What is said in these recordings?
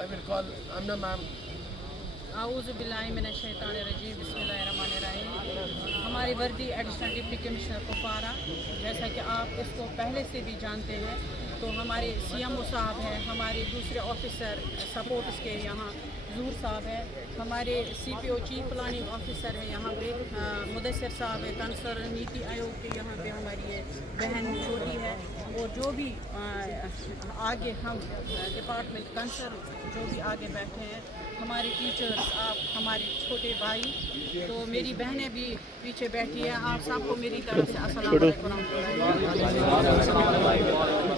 I will call Amna ma'am. आऊज़ुबिल्लाहिमिनश्शैतानिर्रजीम बिस्मिल्लाहिर्रहमानिर्रहीम। हमारी वर्दी एडिशनल डिप्टी कमिश्नर कुपवारा, जैसा कि आप इसको पहले से भी जानते हैं, तो हमारे CMO साहब हैं, हमारे दूसरे ऑफिसर सपोर्ट्स के यहाँ ज़ूर साहब है, हमारे CPO चीफ प्लानिंग ऑफिसर है यहाँ पे मुदस्सिर साहब है, कंसर्न नीति आयोग के यहाँ पे हमारी ये बहन छोटी है, और जो भी आगे हम डिपार्टमेंट कंसर्न जो भी आगे बैठे हैं, हमारे टीचर्स, आप हमारे छोटे भाई, तो मेरी बहनें भी पीछे बैठी है, आप सबको मेरी तरफ से अस्सलाम वालेकुम।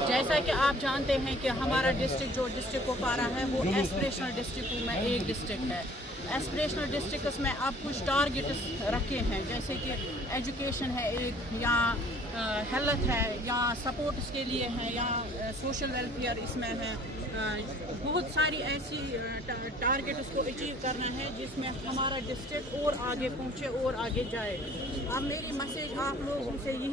जैसा कि आप जानते हैं कि हमारा डिस्ट्रिक्ट जो डिस्ट्रिक्ट कुपवारा है वो एस्पिरेशनल डिस्ट्रिक्ट में एक डिस्ट्रिक्ट है। एस्पिरेशनल डिस्ट्रिक्ट्स में आप कुछ टारगेट्स रखे हैं, जैसे कि एजुकेशन है एक, या हेल्थ है, या सपोर्ट्स के लिए है, या सोशल वेलफेयर इसमें है। बहुत सारी ऐसी टारगेट उसको अचीव करना है जिसमें हमारा डिस्ट्रिक्ट और आगे पहुंचे और आगे जाए। अब मेरी मैसेज आप लोगों से यही,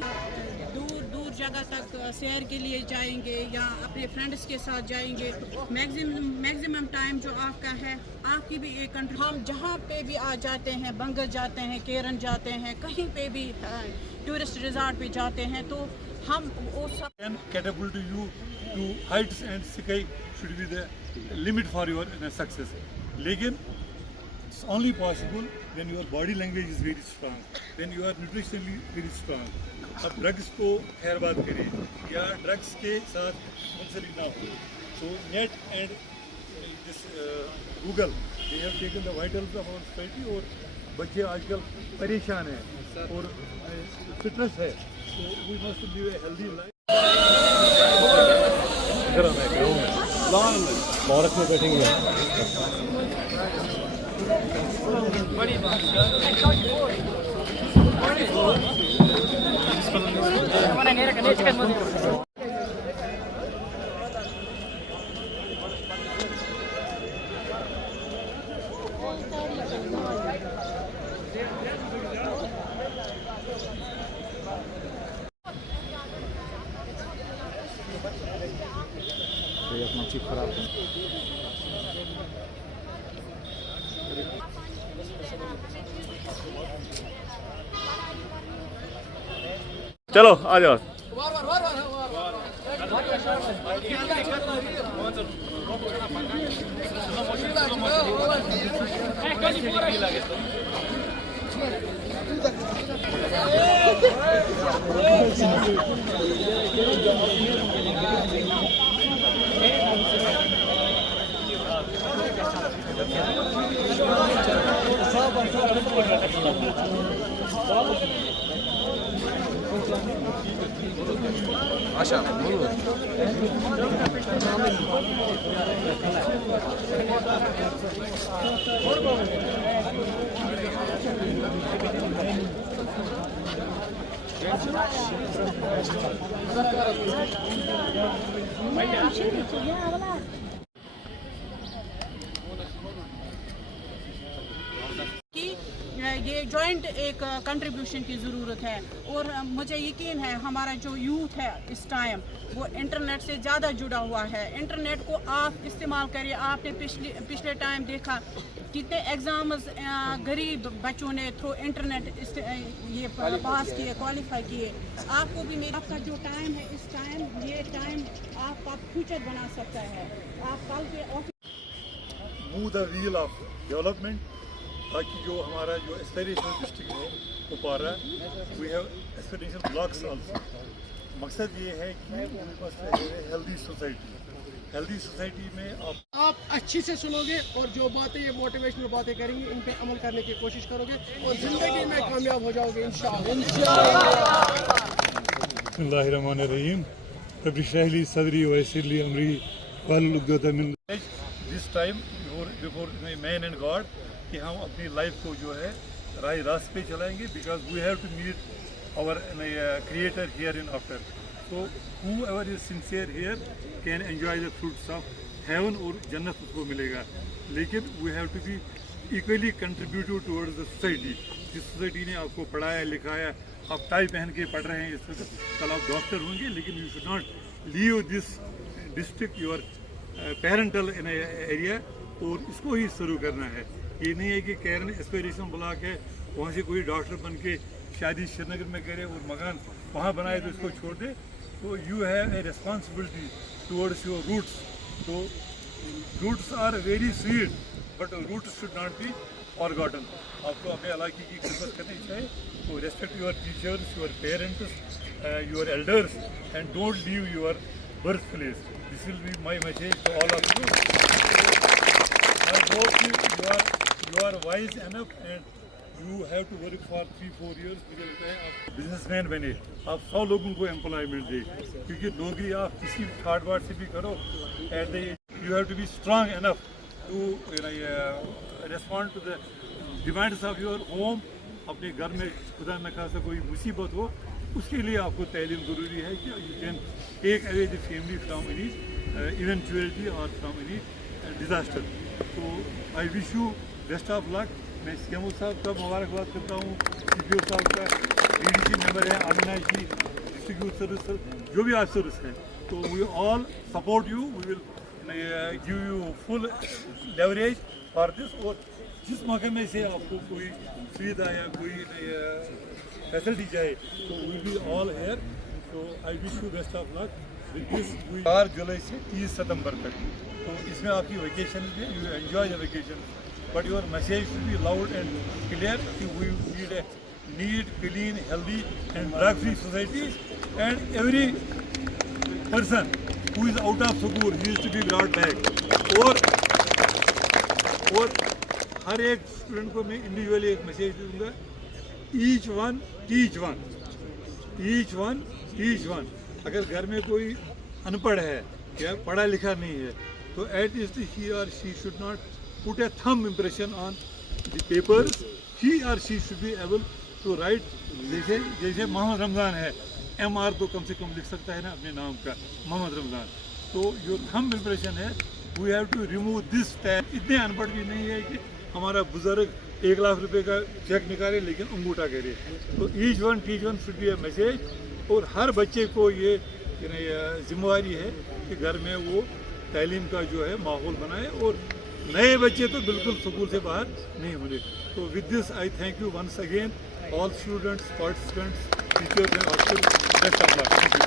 दूर दूर जगह तक सैर के लिए जाएंगे या अपने फ्रेंड्स के साथ जाएंगे, मैक्सिमम टाइम जो आपका है, आपकी भी एक कंट्री, हम जहाँ पे भी आ जाते हैं, बंगल जाते हैं, केरन जाते हैं, कहीं पे भी टूरिस्ट रिजॉर्ट पे जाते हैं, तो हम वो सब catapult you to heights, and sky should be the limit for your success. लेकिन it's only possible when your body language is very strong, when you are nutritionally very strong. अब drugs को खैर बात करें या ड्रग्स के साथ मुंसलिक ना हो, तो net and this Google they have taken the vitals of our society, और बच्चे आजकल परेशान हैं और फिटनेस है, तो we must live a healthy life. Park में बैठेंगे। खराब है। चलो आ जाओ। आशा ये जॉइंट एक कंट्रीब्यूशन की ज़रूरत है, और मुझे यकीन है हमारा जो यूथ है इस टाइम वो इंटरनेट से ज़्यादा जुड़ा हुआ है। इंटरनेट को आप इस्तेमाल करिए। आपने पिछले टाइम देखा कितने एग्ज़ाम्स गरीब बच्चों ने थ्रू इंटरनेट ये पास किए, क्वालिफाई किए। आपको भी मेरा आपका जो टाइम है इस टाइम, ये टाइम आपका फ्यूचर बना सकता है। आप कल के move the wheel of development, ताकि जो हमारा जो एस्पिरेशनल डिस्ट्रिक्ट है Kupwara, we have aspirational blocks also. मकसद ये है कि हेल्दी सोसाइटी, हेल्दी सोसाइटी में आप अच्छी से सुनोगे और जो बातें ये मोटिवेशनल बातें करेंगे इन पे अमल करने की कोशिश करोगे और जिंदगी में कामयाब हो जाओगे बिस्मिल्लाहिर्रहमानिर्रहीम। रब्बि इश्रह ली सदरी व यस्सिर ली अमरी वहलुल उक़दतम मिन this time before man and God, कि हम अपनी लाइफ को जो है राह रास्ते पे चलाएंगे, because we have to meet our creator here in after. So whoever is sincere here can enjoy the fruits of heaven, और जन्नत उसको मिलेगा। लेकिन we have to be equally contributive towards the society। जिस सोसाइटी ने आपको पढ़ाया लिखाया, आप टाई पहन के पढ़ रहे हैं इस वक्त, कल आप डॉक्टर होंगे, लेकिन you should not leave this district, your parental area और इसको ही शुरू करना है। ये नहीं है कि कैरन एस्पिरेशन ब्लॉक है वहाँ से कोई डॉक्टर बन के शादी श्रीनगर में करे और मकान वहाँ बनाए तो इसको छोड़ दे। तो you have a responsibility towards your roots. तो roots are very sweet but roots should not be forgotten. आपको अपने इलाके की खिदमत करनी चाहिए। तो respect your teachers, your parents, your elders and don't leave your birth place. This will be my message to all of you. I hope you are wise enough and you have to work for 3-4 years। मुझे लगता है आप businessman बने, आप 100 लोगों को employment दे, क्योंकि नौकरी आप किसी ठाट बाट से भी करो at the you have to be strong enough to respond to the demands of your home. अपने घर में खुदा न खासा कोई मुसीबत हो उसके लिए आपको तालीम ज़रूरी है कि you can take away the family from any eventuality और फ्राम एनी डिज़ास्टर। तो I wish you best of luck. मैं सीएमओ साहब का मुबारकबाद करता हूँ, CPO साहब का, DDC मेंबर है Amina ji, district youth service, जो भी ऑफिसर्स हैं। तो we all support you, we will give you full leverage for this. और जिस मौके में से आपको कोई सुविधा या कोई फैसिलिटी चाहिए तो विल बी ऑल हेयर। तो I wish you best of luck with this. 4 जुलाई से 30 सितंबर तक, तो इसमें आपकी वेकेशन है, you enjoy the vacation. But your message should be loud and clear that we need a neat, clean, healthy and drug-free society, and every person who is out of school needs to be brought back। और हर एक student को मैं individually एक message दूंगा, each one teach one, each one teach one। अगर घर में कोई अनपढ़ है या पढ़ा लिखा नहीं है तो at least he or she should not put a thumb impression on the papers। he or she should be able to write। जैसे मोहम्मद रमज़ान है, MR तो कम से कम लिख सकता है ना अपने नाम का, मोहम्मद रमज़ान। तो जो थंब इम्प्रेशन है we have to remove this tag. इतने अनपढ़ भी नहीं है कि हमारा बुजुर्ग 1 लाख रुपए का चेक निकाले लेकिन अंगूठा करे। तो each one teach one should be A message. और हर बच्चे को ये जिम्मेवारी है कि घर में वो तालीम का जो है माहौल बनाए, और नए बच्चे तो बिल्कुल स्कूल से बाहर नहीं होने। तो with this I thank you once again all students, participants, teachers and officers. Best of luck.